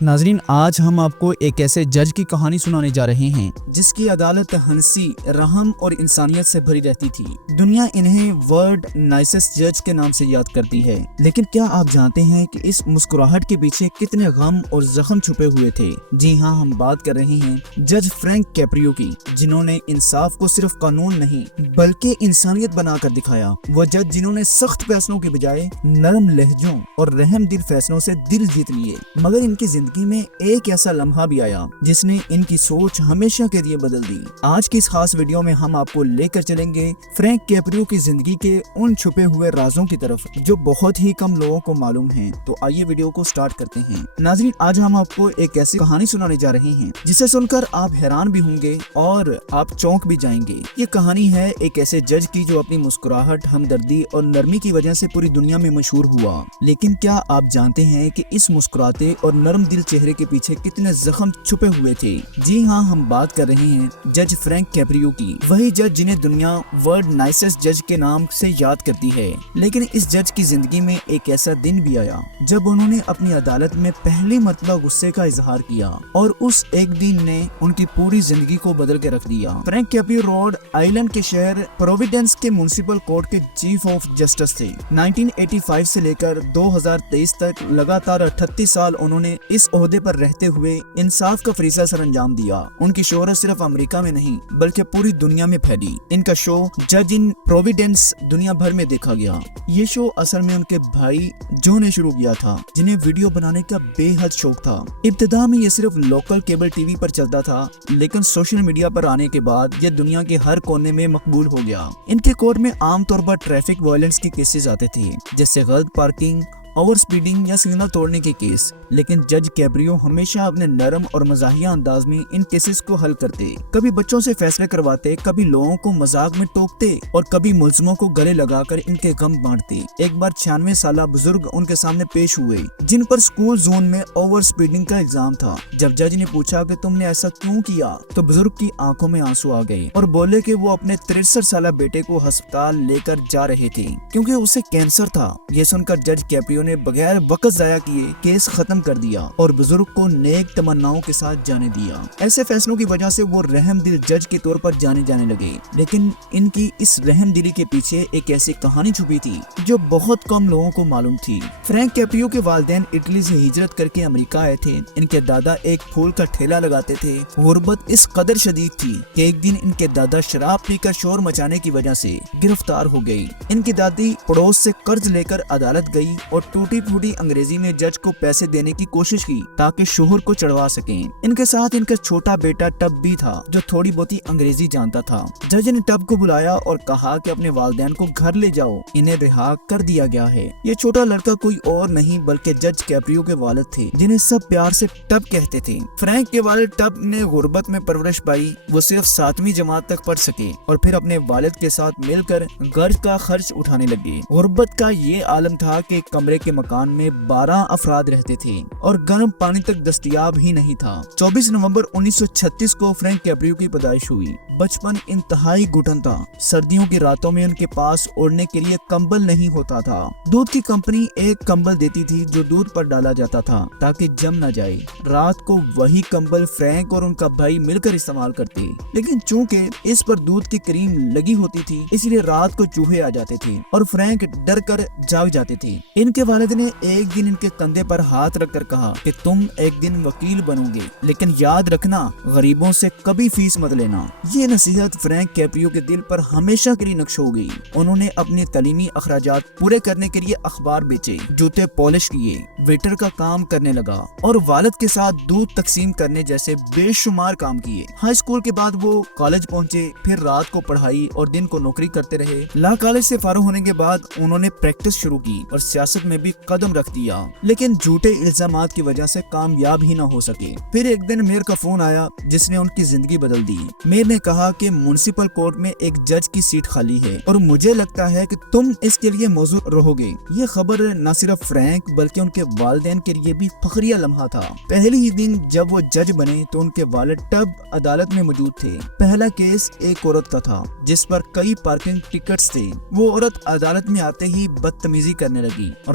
ناظرین، آج ہم آپ کو ایک ایسے جج کی کہانی سنانے جا رہے ہیں جس کی عدالت ہنسی، رحم اور انسانیت سے بھری رہتی تھی۔ دنیا انہیں ورلڈ نائسسٹ جج کے نام سے یاد کرتی ہے، لیکن کیا آپ جانتے ہیں کہ اس مسکراہٹ کے پیچھے کتنے غم اور زخم چھپے ہوئے تھے؟ جی ہاں، ہم بات کر رہے ہیں جج فرینک کیپریو کی، جنہوں نے انصاف کو صرف قانون نہیں بلکہ انسانیت بنا کر دکھایا۔ وہ جج جنہوں نے سخت فیصلوں کے بجائے نرم لہجوں اور رحم دل فیصلوں سے دل جیت لیے، مگر ان کی زندگی میں ایک ایسا لمحہ بھی آیا جس نے ان کی سوچ ہمیشہ کے لیے بدل دی۔ آج کی اس خاص ویڈیو میں ہم آپ کو لے کر چلیں گے فرینک کیپریو کی زندگی کے ان چھپے ہوئے رازوں کی طرف جو بہت ہی کم لوگوں کو معلوم ہیں۔ تو آئیے ویڈیو کو سٹارٹ کرتے ہیں۔ ناظرین، آج ہم آپ کو ایک ایسی کہانی سنانے جا رہے ہیں جسے سن کر آپ حیران بھی ہوں گے اور آپ چونک بھی جائیں گے۔ یہ کہانی ہے ایک ایسے جج کی جو اپنی مسکراہٹ، ہمدردی اور نرمی کی وجہ سے پوری دنیا میں مشہور ہوا۔ لیکن کیا آپ جانتے ہیں کہ اس مسکراتے اور نرم دل چہرے کے پیچھے کتنے زخم چھپے ہوئے تھے؟ جی ہاں، ہم بات کر رہے ہیں جج فرینک کیپریو کی، وہی جج جنہیں دنیا ورلڈ نائسسٹ جج کے نام سے یاد کرتی ہے۔ لیکن اس جج کی زندگی میں ایک ایسا دن بھی آیا جب انہوں نے اپنی عدالت میں پہلی مرتبہ غصے کا اظہار کیا، اور اس ایک دن نے ان کی پوری زندگی کو بدل کے رکھ دیا۔ فرینک کیپریو روڈ آئلینڈ کے شہر پروویڈنس کے میونسپل کورٹ کے چیف آف جسٹس تھے۔ 1985 سے لے کر 2023 تک لگاتار 38 سال انہوں نے اس عہدے پر رہتے ہوئے انصاف کا فریضہ سر انجام دیا۔ ان کی شہرت صرف امریکہ میں نہیں بلکہ پوری دنیا میں پھیلی۔ ان کا شو جج ان پروویڈنس دنیا بھر میں دیکھا گیا۔ یہ شو اصل میں ان کے بھائی جو نے شروع کیا تھا، جنہیں ویڈیو بنانے کا بے حد شوق تھا۔ ابتدا میں یہ صرف لوکل کیبل ٹی وی پر چلتا تھا، لیکن سوشل میڈیا پر آنے کے بعد یہ دنیا کے ہر کونے میں مقبول ہو گیا۔ ان کے کورٹ میں عام طور پر ٹریفک وائلنس کے کیسز آتے تھے، جیسے غلط پارکنگ، اوور سپیڈنگ یا سگنل توڑنے کے کیس، لیکن جج کیپریو ہمیشہ اپنے نرم اور مزاحیہ انداز میں ان کیسز کو حل کرتے۔ کبھی بچوں سے فیصلے کرواتے، کبھی لوگوں کو مذاق میں ٹوکتے اور کبھی ملزموں کو گلے لگا کر ان کے غم بانٹتے۔ ایک بار 96 سالہ بزرگ ان کے سامنے پیش ہوئے جن پر اسکول زون میں اوور سپیڈنگ کا الزام تھا۔ جب جج نے پوچھا کہ تم نے ایسا کیوں کیا، تو بزرگ کی آنکھوں میں آنسو آ گئے اور بولے کہ وہ اپنے 63 سالہ بیٹے کو ہسپتال لے کر جا رہے تھے کیونکہ اسے کینسر تھا۔ یہ سن کر جج کیپریو نے بغیر وقت ضائع کیے کیس ختم کر دیا اور بزرگ کو نیک تمناؤں کے ساتھ جانے دیا۔ ایسے فیصلوں کی وجہ سے وہ رحم دل جج کے طور پر جانے لگے، لیکن ان کی اس رحم دلی کے پیچھے ایک ایسی کہانی چھپی تھی جو بہت کم لوگوں کو معلوم تھی۔ فرینک کیپریو کے والدین اٹلی سے ہجرت کر کے امریکہ آئے تھے۔ ان کے دادا ایک پھول کا ٹھیلا لگاتے تھے۔ غربت اس قدر شدید تھی کہ ایک دن ان کے دادا شراب پی کر شور مچانے کی وجہ سے گرفتار ہو گئی۔ ان کی دادی پڑوس سے قرض لے کر عدالت گئی اور ٹوٹی پھوٹی انگریزی میں جج کو پیسے دینے کی کوشش کی تاکہ شوہر کو چڑھوا سکیں۔ ان کے ساتھ ان کا چھوٹا بیٹا ٹب بھی تھا جو تھوڑی بہتی انگریزی جانتا تھا۔ جج نے ٹب کو بلایا اور کہا کہ اپنے والدین کو گھر لے جاؤ، انہیں رہا کر دیا گیا ہے۔ یہ چھوٹا لڑکا کوئی اور نہیں بلکہ جج کیپریو کے والد تھے، جنہیں سب پیار سے ٹب کہتے تھے۔ فرینک کے والد ٹب نے غربت میں پرورش پائی۔ وہ صرف 7ویں جماعت تک پڑھ سکے اور پھر اپنے والد کے ساتھ مل کر گھر کا خرچ اٹھانے لگے۔ غربت کا یہ عالم تھا کہ ایک کمرے کے مکان میں 12 افراد رہتے تھے اور گرم پانی تک دستیاب ہی نہیں تھا۔ 24 نومبر 1936 کو فرینک کیپریو کی پیدائش ہوئی۔ بچپن انتہائی گھٹن تھا۔ سردیوں کی راتوں میں ان کے پاس اوڑھنے کے لیے کمبل نہیں ہوتا تھا۔ دودھ کی کمپنی ایک کمبل دیتی تھی جو دودھ پر ڈالا جاتا تھا تاکہ جم نہ جائے۔ رات کو وہی کمبل فرینک اور ان کا بھائی مل کر استعمال کرتے، لیکن چونکہ اس پر دودھ کی کریم لگی ہوتی تھی اس لیے رات کو چوہے آ جاتے تھے اور فرینک ڈر کر جاگ جاتے تھے۔ ان کے والد نے ایک دن ان کے کندھے پر ہاتھ رکھ کر کہا کہ تم ایک دن وکیل بنو گے، لیکن یاد رکھنا غریبوں سے کبھی فیس مت لینا۔ یہ نصیحت فرینک کیپریو کے دل پر ہمیشہ کے لیے نقش ہو گئی۔ انہوں نے اپنے تعلیمی اخراجات پورے کرنے کے لیے اخبار بیچے، جوتے پالش کیے، ویٹر کا کام کرنے لگا اور والد کے ساتھ دودھ تقسیم کرنے جیسے بے شمار کام کیے۔ ہائی اسکول کے بعد وہ کالج پہنچے، پھر رات کو پڑھائی اور دن کو نوکری کرتے رہے۔ لا کالج سے فارغ ہونے کے بعد انہوں نے پریکٹس شروع کی اور سیاست میں بھی قدم رکھ دیا، لیکن جھوٹے الزامات کی وجہ سے کامیاب ہی نہ ہو سکے۔ پھر ایک دن میئر کا فون آیا جس نے ان کی زندگی بدل دی۔ میئر نے کہا کہ میونسپل کورٹ میں ایک جج کی سیٹ خالی ہے اور مجھے لگتا ہے کہ تم اس کے لیے موزوں رہو گے۔ یہ خبر نہ صرف فرینک بلکہ ان کے والدین کے لیے بھی فخریہ لمحہ تھا۔ پہلی ہی دن جب وہ جج بنے تو ان کے والد ٹب عدالت میں موجود تھے۔ پہلا کیس ایک عورت کا تھا جس پر کئی پارکنگ ٹکٹس تھے۔ وہ عورت عدالت میں آتے ہی بدتمیزی کرنے لگی اور